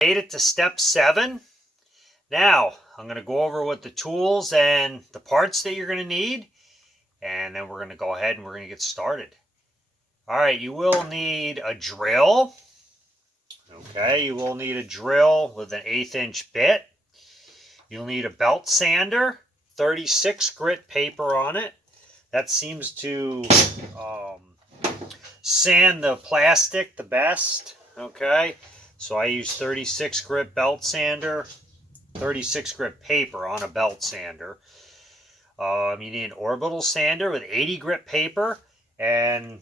Made it to step 7. Now, I'm going to go over what the tools and the parts that you're going to need, and then we're going to go ahead and we're going to get started. All right, you will need a drill. Okay, you will need a drill with an 1/8 inch bit. You'll need a belt sander, 36 grit paper on it. That seems to sand the plastic the best. Okay, so I use 36 grit belt sander, 36 grit paper on a belt sander. You need an orbital sander with 80 grit paper, and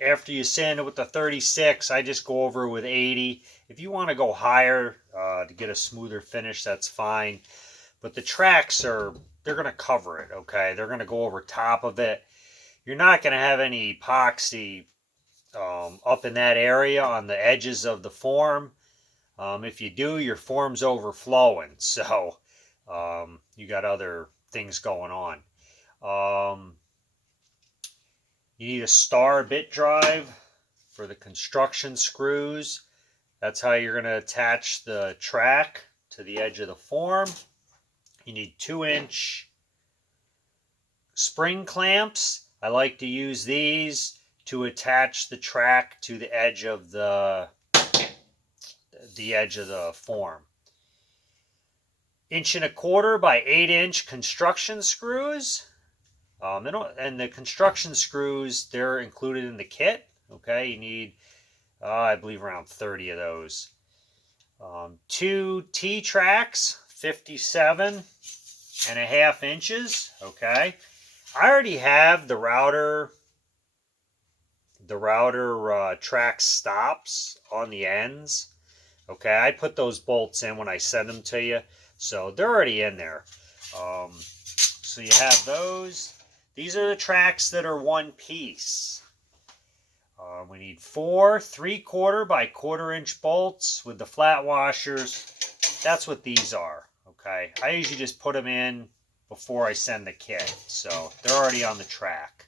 after you sand it with the 36, I just go over with 80. If you want to go higher to get a smoother finish, that's fine. But the tracks they're going to cover it, okay? They're going to go over top of it. You're not going to have any epoxy up in that area on the edges of the form. If you do, your form's overflowing. So you got other things going on. You need a star bit drive for the construction screws. That's how you're going to attach the track to the edge of the form. You need 2-inch spring clamps. I like to use these to attach the track to the edge of the form. 1.25 by 8-inch construction screws. And the construction screws, they're included in the kit. Okay, you need, I believe, around 30 of those. 2 T-tracks, 57.5 inches. Okay, I already have the router track stops on the ends. Okay, I put those bolts in when I send them to you, so they're already in there. So you have those. These are the tracks that are one piece. We need 4 3/4 by 1/4 inch bolts with the flat washers. That's what these are. Okay, I usually just put them in before I send the kit, so they're already on the track.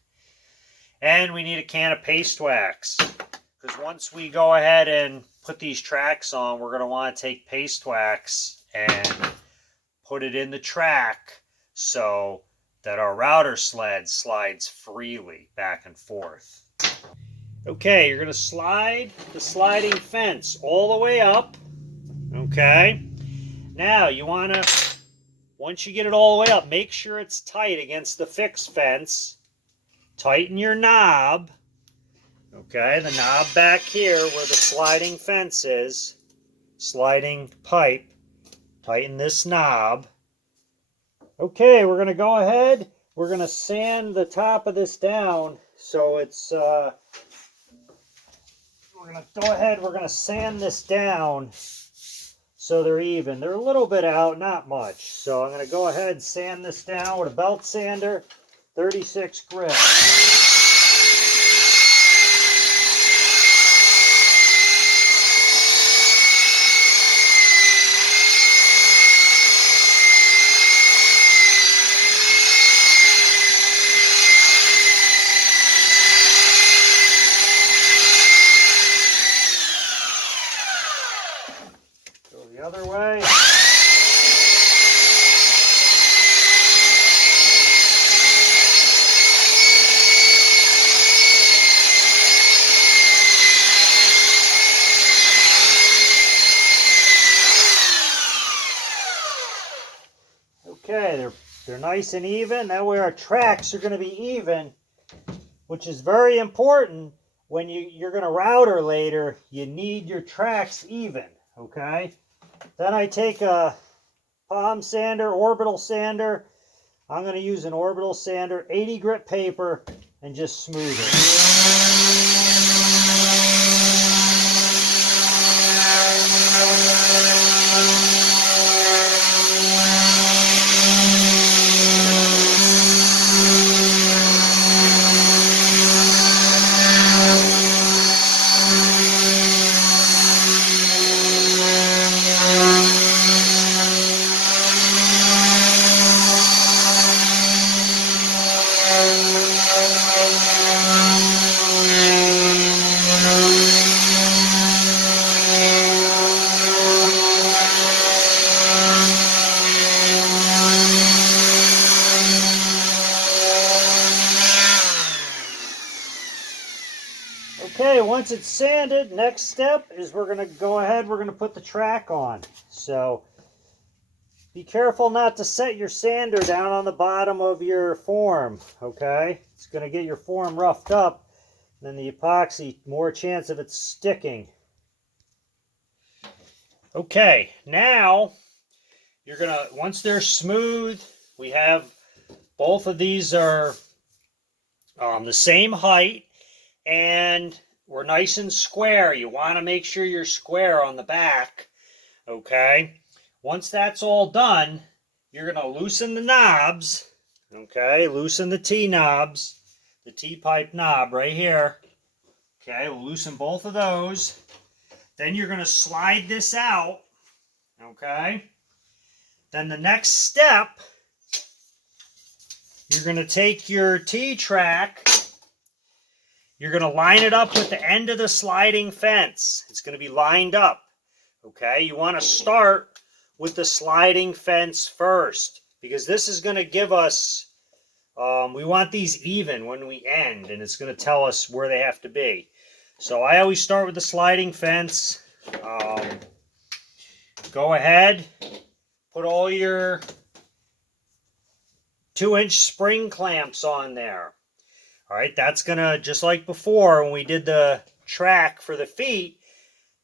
And we need a can of paste wax, because once we go ahead and put these tracks on, we're going to want to take paste wax and put it in the track so that our router sled slides freely back and forth. Okay, you're going to slide the sliding fence all the way up. Okay, now you want to, once you get it all the way up, make sure it's tight against the fixed fence. Tighten your knob. Okay, the knob back here where the sliding fence is, sliding pipe. Tighten this knob. Okay, we're going to go ahead. We're going to sand the top of this down so it's, we're going to go ahead, we're going to sand this down so they're even. They're a little bit out, not much. So I'm going to go ahead and sand this down with a belt sander, 36 grit. The other way. Okay, they're nice and even. That way our tracks are going to be even, which is very important. When you're going to router later, you need your tracks even. Okay. Then I take a palm sander, orbital sander. I'm going to use an orbital sander, 80 grit paper, and just smooth it. Okay, once it's sanded, next step is we're going to go ahead, we're going to put the track on. So be careful not to set your sander down on the bottom of your form, okay? It's going to get your form roughed up, and then the epoxy, more chance of it sticking. Okay, now you're going to, once they're smooth, we have both of these are the same height, and we're nice and square. You want to make sure you're square on the back, okay? Once that's all done, you're going to loosen the knobs, okay? Loosen the T-knobs, the T-pipe knob right here. Okay, we'll loosen both of those. Then you're going to slide this out, okay? Then the next step, you're going to take your T-track, you're going to line it up with the end of the sliding fence. It's going to be lined up, okay? You want to start with the sliding fence first, because this is going to give us, we want these even when we end, and it's going to tell us where they have to be. So I always start with the sliding fence. Go ahead, put all your 2-inch spring clamps on there. All right, that's going to, just like before when we did the track for the feet,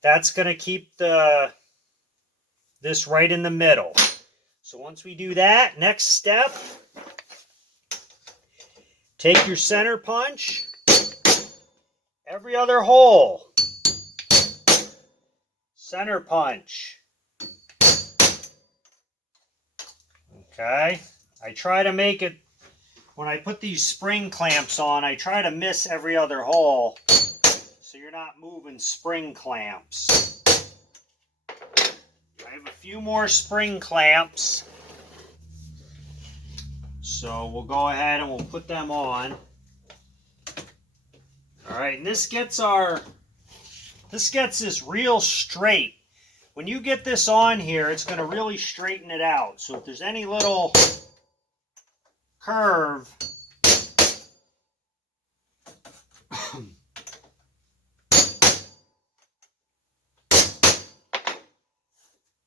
that's going to keep this right in the middle. So once we do that, next step, take your center punch, every other hole, center punch. Okay, I try to make it, when I put these spring clamps on, I try to miss every other hole so you're not moving spring clamps. I have a few more spring clamps, so we'll go ahead and we'll put them on. All right, and this gets this real straight. When you get this on here, it's going to really straighten it out. So if there's any little curve,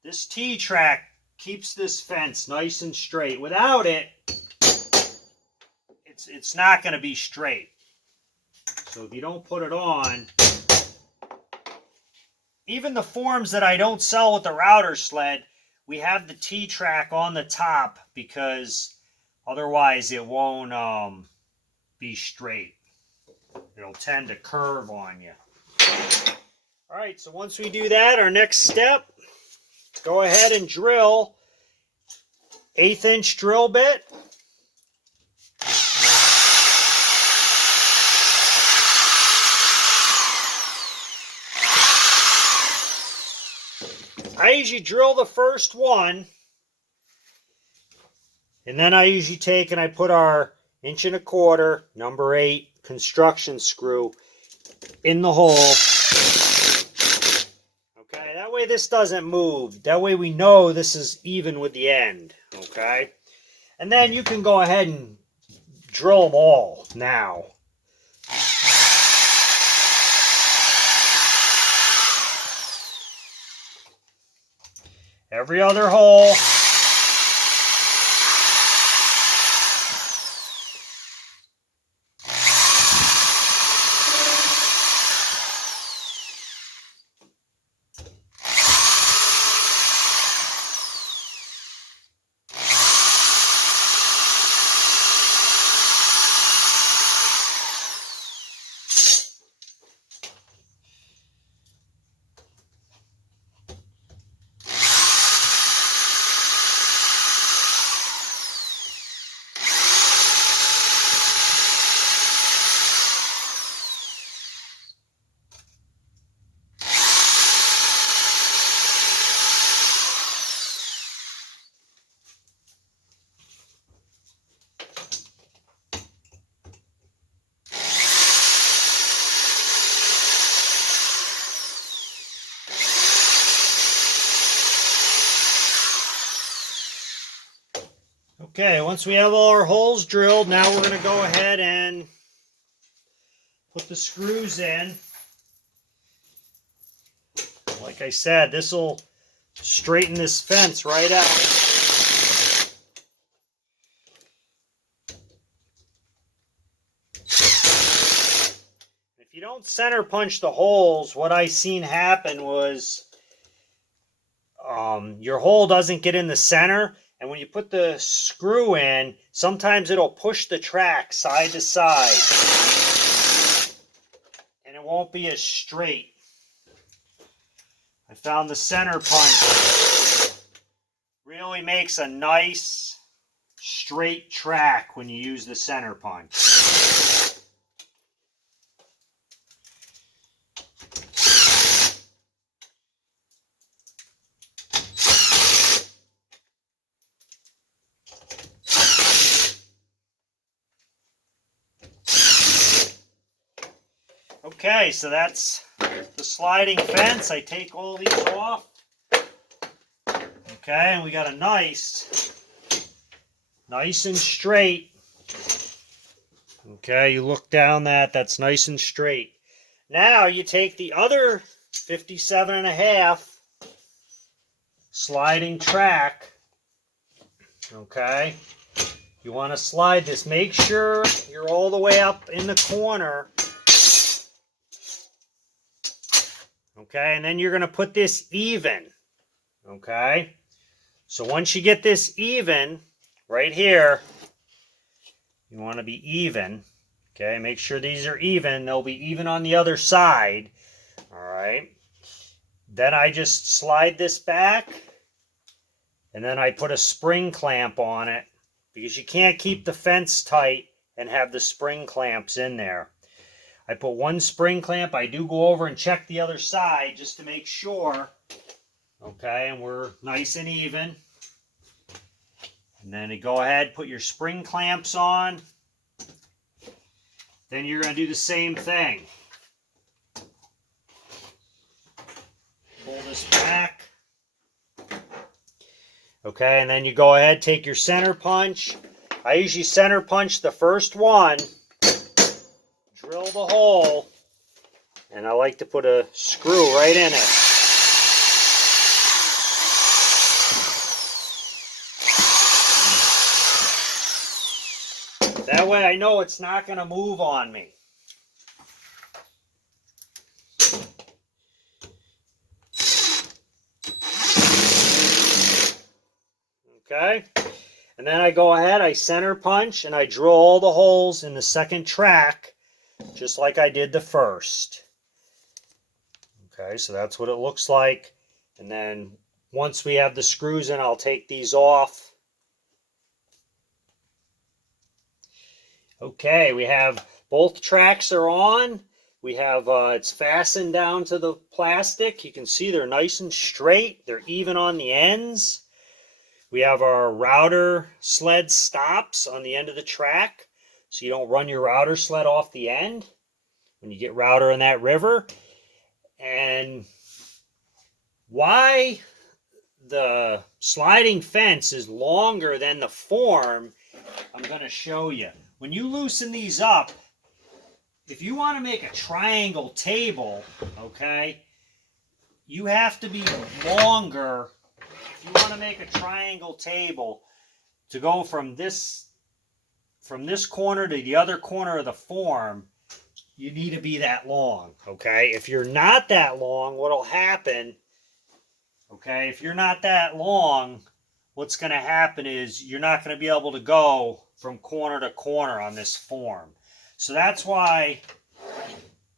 this T-track keeps this fence nice and straight. Without it, it's not going to be straight. So if you don't put it on, even the forms that I don't sell with the router sled, we have the T-track on the top because otherwise it won't be straight. It'll tend to curve on you. All right, so once we do that, our next step, go ahead and drill 1/8-inch drill bit. I usually drill the first one, and then I usually take and I put our 1.25" number 8 construction screw in the hole. Okay, that way this doesn't move. That way we know this is even with the end. Okay, and then you can go ahead and drill them all now. Every other hole. Okay, once we have all our holes drilled, now we're going to go ahead and put the screws in. like I said, this will straighten this fence right out. If you don't center punch the holes, what I seen happen was your hole doesn't get in the center, and when you put the screw in, sometimes it'll push the track side to side, and it won't be as straight. I found the center punch really makes a nice straight track when you use the center punch. Okay, so that's the sliding fence. I take all these off. Okay, and we got a nice and straight. Okay, you look down that's nice and straight. Now you take the other 57.5 sliding track. Okay, you want to slide this. Make sure you're all the way up in the corner. Okay, and then you're going to put this even. Okay, so once you get this even, right here, you want to be even. Okay, make sure these are even. They'll be even on the other side. All right, then I just slide this back, and then I put a spring clamp on it, because you can't keep the fence tight and have the spring clamps in there. I put one spring clamp. I do go over and check the other side just to make sure. Okay, and we're nice and even. And then you go ahead, put your spring clamps on. Then you're going to do the same thing. Pull this back. Okay, and then you go ahead, take your center punch. I usually center punch the first one. Drill the hole, and I like to put a screw right in it. That way I know it's not going to move on me. Okay, and then I go ahead, I center punch, and I drill all the holes in the second track, just like I did the first. Okay, so that's what it looks like. And then once we have the screws in, I'll take these off. Okay, we have both tracks are on. We have it's fastened down to the plastic. You can see they're nice and straight. They're even on the ends. We have our router sled stops on the end of the track, so you don't run your router sled off the end when you get router in that river. And why the sliding fence is longer than the form, I'm going to show you. When you loosen these up, if you want to make a triangle table, okay, you have to be longer. If you want to make a triangle table to go from this corner to the other corner of the form, you need to be that long, okay? If you're not that long, what'll happen, okay, if you're not that long, what's going to happen is you're not going to be able to go from corner to corner on this form. So that's why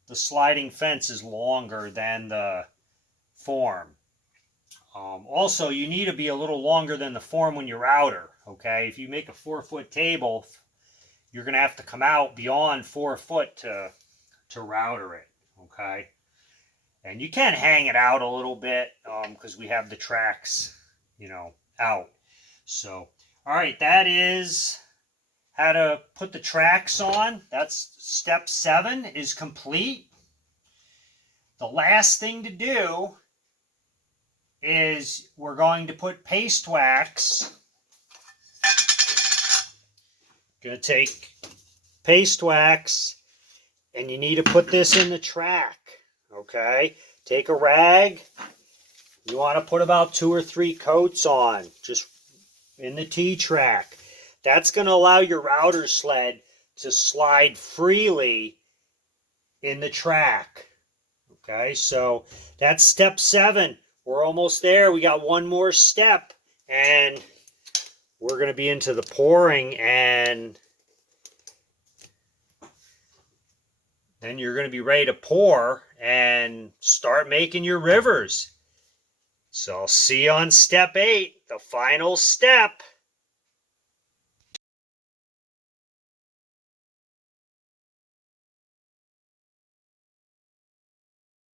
the sliding fence is longer than the form. Also, you need to be a little longer than the form when you're outer, okay? If you make a 4-foot table, you're going to have to come out beyond 4 foot to router it, okay? And you can hang it out a little bit because we have the tracks, you know, out. So, all right, that is how to put the tracks on. That's step 7 is complete. The last thing to do is we're going to put paste wax. Going to take paste wax, and you need to put this in the track, okay? take a rag. You want to put about 2 or 3 coats on, just in the T-track. That's going to allow your router sled to slide freely in the track. Okay, so that's step 7. We're almost there. We got one more step, and we're going to be into the pouring, and then you're going to be ready to pour and start making your rivers. So I'll see you on step 8, the final step.